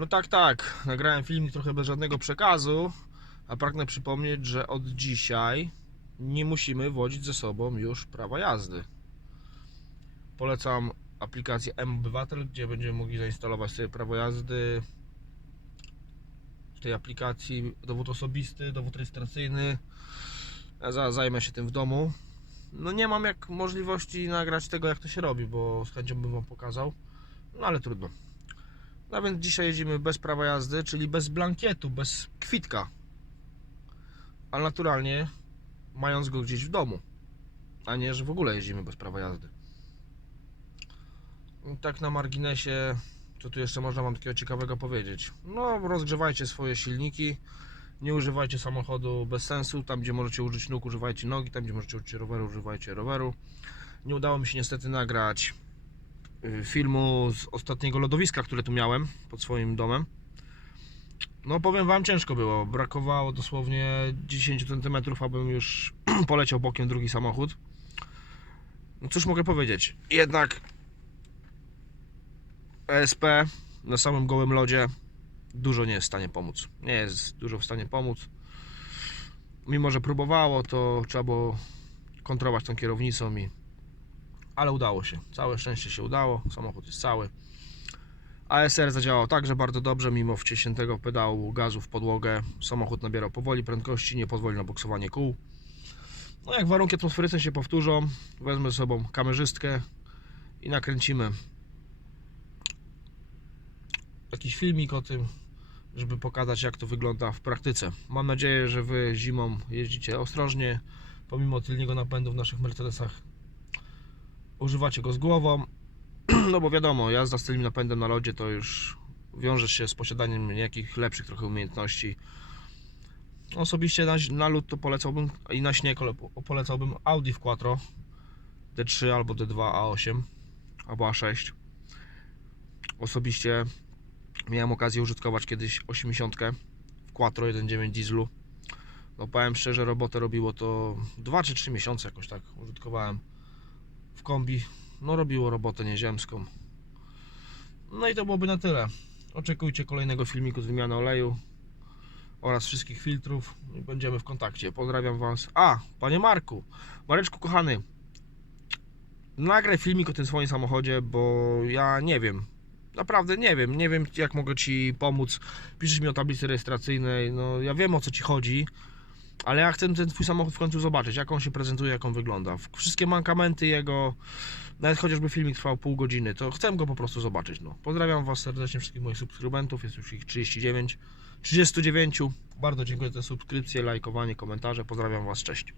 No tak, tak. Nagrałem filmik trochę bez żadnego przekazu, a pragnę przypomnieć, że od dzisiaj nie musimy wodzić ze sobą już prawa jazdy. Polecam aplikację M-Obywatel, gdzie będziemy mogli zainstalować sobie prawo jazdy. W tej aplikacji dowód osobisty, dowód rejestracyjny. Ja za- zajmę się tym w domu. No nie mam jak możliwości nagrać tego jak to się robi, bo z chęcią bym wam pokazał. No ale trudno. No więc dzisiaj jedziemy bez prawa jazdy, czyli bez blankietu, bez kwitka. Ale naturalnie mając go gdzieś w domu, a nie, że w ogóle jeździmy bez prawa jazdy. I Tak na marginesie, co tu jeszcze można wam takiego ciekawego powiedzieć? No, rozgrzewajcie swoje silniki, nie używajcie samochodu bez sensu, tam gdzie możecie użyć nóg, używajcie nogi, tam gdzie możecie użyć roweru, używajcie roweru. Nie udało mi się niestety nagrać filmu z ostatniego lodowiska, które tu miałem pod swoim domem. No powiem wam, ciężko było. Brakowało dosłownie 10 cm, abym już poleciał bokiem drugi samochód. No cóż mogę powiedzieć? Jednak ESP na samym gołym lodzie dużo nie jest w stanie pomóc. Nie jest dużo w stanie pomóc. Mimo, że próbowało, to trzeba było kontrolować tą kierownicą i ale udało się. Całe szczęście się udało. Samochód jest cały. ASR zadziałał także bardzo dobrze, mimo wciśniętego pedału gazu w podłogę. Samochód nabierał powoli prędkości, nie pozwoli na boksowanie kół. No jak warunki atmosferyczne się powtórzą, wezmę ze sobą kamerzystkę i nakręcimy jakiś filmik o tym, żeby pokazać jak to wygląda w praktyce. Mam nadzieję, że Wy zimą jeździcie ostrożnie, pomimo tylniego napędu w naszych Mercedesach używacie go z głową, no bo wiadomo, jazda z tylnym napędem na lodzie to już wiąże się z posiadaniem jakich lepszych trochę umiejętności. Osobiście na, na lód to polecałbym i na śnieg polecałbym Audi w Quattro D3 albo D2 A8 albo A6. Osobiście miałem okazję użytkować kiedyś 80 w Quattro 1.9 dieslu. No powiem szczerze, robotę robiło to 2 czy 3 miesiące jakoś tak użytkowałem w kombi. No robiło robotę nieziemską. No i to byłoby na tyle. Oczekujcie kolejnego filmiku z wymiany oleju oraz wszystkich filtrów będziemy w kontakcie. Pozdrawiam Was. A, Panie Marku, Mareczku kochany, nagraj filmik o tym swoim samochodzie, bo ja nie wiem. Naprawdę nie wiem, nie wiem jak mogę Ci pomóc. Piszesz mi o tablicy rejestracyjnej, no ja wiem o co Ci chodzi, ale ja chcę ten Twój samochód w końcu zobaczyć, jak on się prezentuje, jak on wygląda. Wszystkie mankamenty jego, nawet chociażby filmik trwał pół godziny, to chcę go po prostu zobaczyć. No. Pozdrawiam Was serdecznie, wszystkich moich subskrybentów, jest już ich 39, 39. Bardzo dziękuję za subskrypcję, lajkowanie, komentarze. Pozdrawiam Was, cześć.